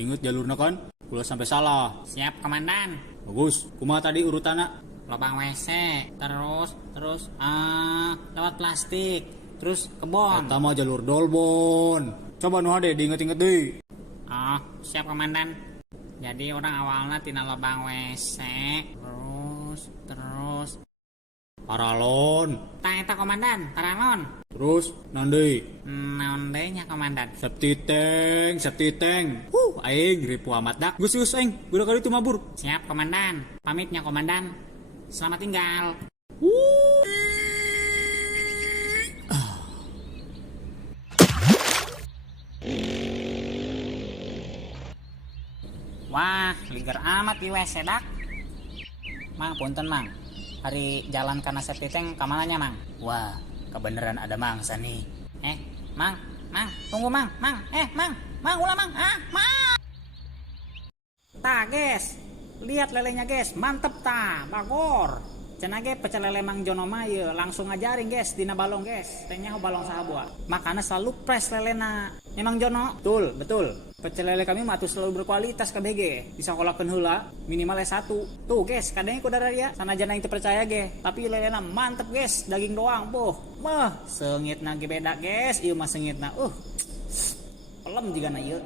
Ingat jalurna kan? Ulah sampai salah. Siap, Komandan. Bagus. Kumaha tadi urutanna? Lubang WC, terus lewat plastik, terus kebon. Eta mah jalur dolbon. Coba nu hade diinget-inget deui. Oh, siap, Komandan. Jadi orang awalnya tina lubang WC, terus Paralon. eta Komandan, paralon. Terus nanti Naon deui nya, Komandan? septi tank. Aing ripu amat dak. Gus aing, budak kali itu mabur. Siap, Komandan. Pamitnya, Komandan. Selamat tinggal. Wah, liger amat di WC dak. Mang, punten Mang. Hari jalan karena safety tank kamananya Mang? Wah, kebeneran ada mangsa nih. Mang, tunggu Mang, Mang, ulah Mang, Mang. Tah, guys. Lihat lelenya, guys. Mantep tah, bagor. Cenah ge pecel lele Mang Jono mah ye langsung ngajarin, guys, dina balong, guys. Tehnya balong sahabua. Makanya selalu press lelena. Memang Jono, betul. Pecel lele kami mah selalu berkualitas KBG. Disakolakeun heula minimal S1. Tuh, guys, kadang ku dararia sanajan aing teu percaya ge, tapi lelena mantep, guys. Daging doang, mah seungitna ge beda, guys. Ieu mah seungitna pelem jigana ieu.